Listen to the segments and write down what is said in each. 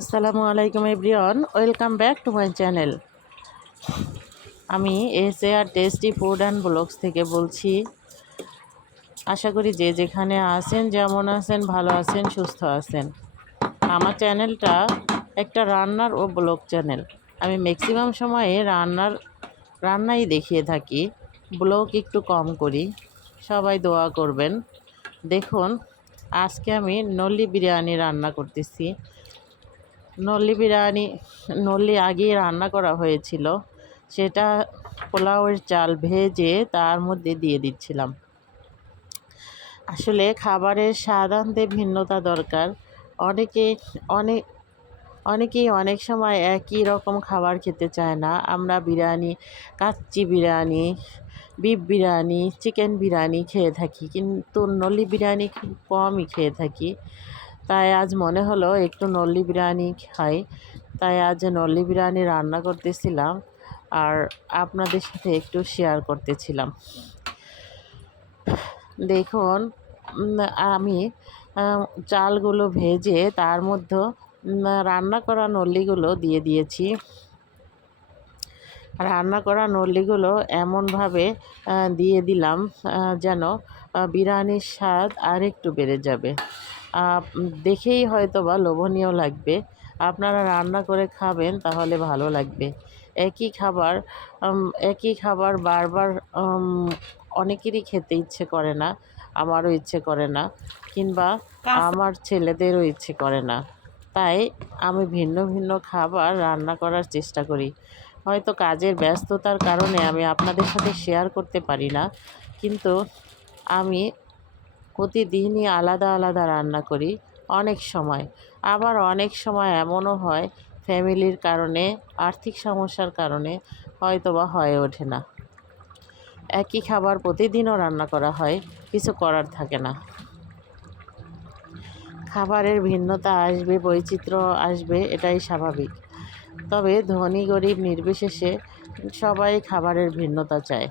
আসসালামু আলাইকুম everyone, welcome back to my channel. আমি SAR tasty food and blogs থেকে বলছি। আশা করি যে যেখানে আছেন, যেমন আছেন, ভালো আছেন, সুস্থ আছেন। আমার চ্যানেলটা একটা রান্নার ও ব্লগ চ্যানেল। আমি ম্যাক্সিমাম সময়ে রান্নাই দেখিয়ে থাকি, ব্লগ একটু কম করি। সবাই দোয়া করবেন। দেখুন, আজকে আমি নল্লি বিরিয়ানি রান্না করতেছি। নল্লি আগেই রান্না করা হয়েছিল, সেটা পোলাওয়ের চাল ভেজে তার মধ্যে দিয়ে দিচ্ছিলাম। আসলে খাবারের স্বাদ আনতে ভিন্নতা দরকার। অনেকে অনেক অনেকেই অনেক সময় একই রকম খাবার খেতে চায় না। আমরা বিরিয়ানি, কাচ্চি বিরিয়ানি, বিফ বিরিয়ানি, চিকেন বিরিয়ানি খেয়ে থাকি, কিন্তু নল্লি বিরিয়ানি খুব কমই খেয়ে থাকি। তাই আজ মনে হলো একটু নল্লি বিরিয়ানি খাই। তাই আজ নল্লি বিরিয়ানি রান্না করতেছিলাম আর আপনাদের সাথে একটু শেয়ার করতেছিলাম। দেখুন, আমি চালগুলো ভেজে তার মধ্যে রান্না করা নল্লিগুলো দিয়ে দিয়েছি। রান্না করা নল্লিগুলো এমনভাবে দিয়ে দিলাম যেন বিরিয়ানির স্বাদ আর একটু বেড়ে যাবে। দেখেই হয়তো বা লোভনীয় লাগবে। আপনারা রান্না করে খাবেন, তাহলে ভালো লাগবে। একই খাবার একই খাবার বারবার অনেকেরই খেতে ইচ্ছে করে না। আমারও ইচ্ছে করে না, কিংবা আমার ছেলেদেরও ইচ্ছে করে না। তাই আমি ভিন্ন ভিন্ন খাবার রান্না করার চেষ্টা করি। হয়তো কাজের ব্যস্ততার কারণে আমি আপনাদের সাথে শেয়ার করতে পারি না, কিন্তু আমি প্রতিদিনই আলাদা আলাদা রান্না করি। অনেক সময় আবার অনেক সময় এমনও হয়, ফ্যামিলির কারণে, আর্থিক সমস্যার কারণে হয়তো বা হয়ে ওঠে না। একই খাবার প্রতিদিনও রান্না করা হয়, কিছু করার থাকে না। খাবারের ভিন্নতা আসবে, বৈচিত্র্য আসবে, এটাই স্বাভাবিক। তবে ধনী গরিব নির্বিশেষে সবাই খাবারের ভিন্নতা চায়।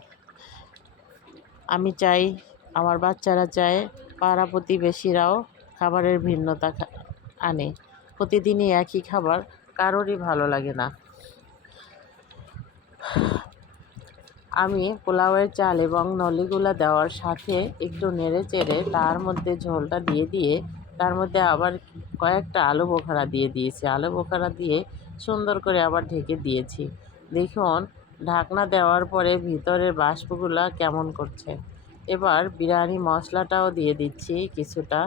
আমি চাই, আমার বাচ্চারা চায়, পাড়া প্রতিবেশীরাও খাবারের ভিন্নতা আনে। প্রতিদিনই একই খাবার কারোরই ভালো লাগে না। আমি পোলাওয়ের চাল এবং নলিগুলা দেওয়ার সাথে একটু নেড়ে চেড়ে তার মধ্যে ঝোলটা দিয়ে তার মধ্যে আবার কয়েকটা আলু বোখারা দিয়ে দিয়েছি। আলু বোখারা দিয়ে সুন্দর করে আবার ঢেকে দিয়েছি। দেখুন, ঢাকনা দেওয়ার পরে ভিতরের বাষ্পগুলা কেমন করছে। এবার বিরিয়ানি মশলাটাও দিয়ে দিচ্ছি কিছুটা।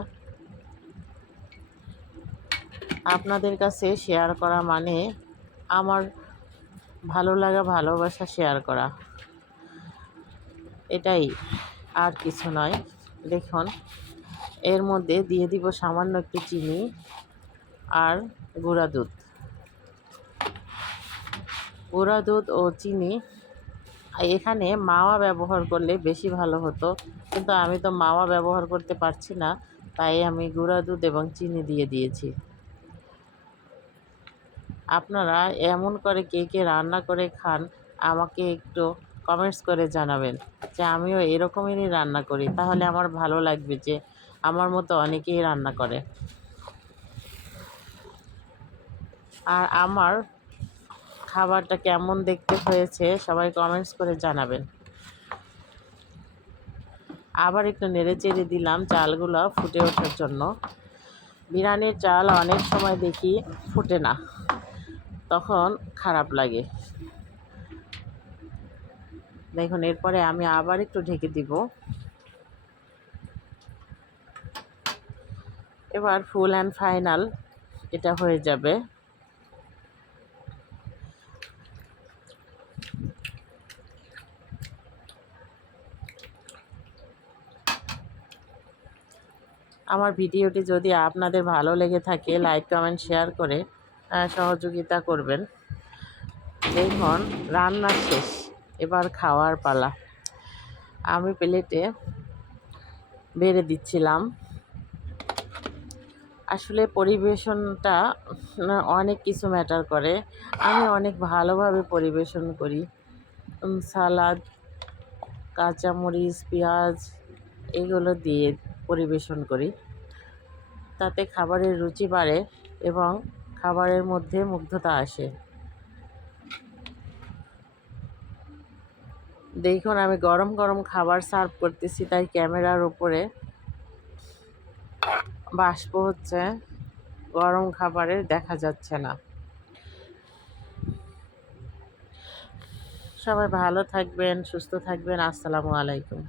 আপনাদের কাছে শেয়ার করা মানে আমার ভালো লাগা, ভালোবাসা শেয়ার করা, এটাই, আর কিছু নয়। দেখুন, এর মধ্যে দিয়ে দিব সামান্য একটু চিনি আর গুঁড়া দুধ। গুঁড়া দুধ ও চিনি, এখানে মাওয়া ব্যবহার করলে বেশি ভালো হতো, কিন্তু আমি তো মাওয়া ব্যবহার করতে পারছি না, তাই আমি গুঁড়া দুধ এবং চিনি দিয়ে দিয়েছি। আপনারা এমন করে কে কে রান্না করে খান, আমাকে একটু কমেন্টস করে জানাবেন যে আমিও এরকমেরই রান্না করি। তাহলে আমার ভালো লাগবে যে আমার মতো অনেকেই রান্না করে। আর আমার খাবারটা কেমন দেখতে হয়েছে সবাই কমেন্টস করে জানাবেন। আবার একটু নেড়ে চেড়ে দিলাম চালগুলো ফুটে ওঠার জন্য। বিরিয়ানির চাল অনেক সময় দেখি ফুটে না, তখন খারাপ লাগে। দেখুন, এরপরে আমি আবার একটু ঢেকে দিব। এবার ফুল অ্যান্ড ফাইনাল এটা হয়ে যাবে। আমার ভিডিওটি যদি আপনাদের ভালো লেগে থাকে, লাইক কমেন্ট শেয়ার করে সহযোগিতা করবেন। দেখুন, রান্না শেষ, এবার খাওয়ার পালা। আমি প্লেটে বেড়ে দিচ্ছিলাম। আসলে পরিবেশনটা অনেক কিছু ম্যাটার করে। আমি অনেক ভালোভাবে পরিবেশন করি। সালাদ, কাঁচামরিচ, পেঁয়াজ এগুলো দিয়ে পরিবেশন করি। তাতে খাবারের রুচি বাড়ে এবং খাবারের মধ্যে মুগ্ধতা আসে। দেখুন আমি গরম গরম খাবার সার্ভ করতেছি, তাই ক্যামেরার উপরে বাষ্প হচ্ছে, গরম খাবারের দেখা যাচ্ছে না। সবাই ভালো থাকবেন, সুস্থ থাকবেন। আসসালামু আলাইকুম।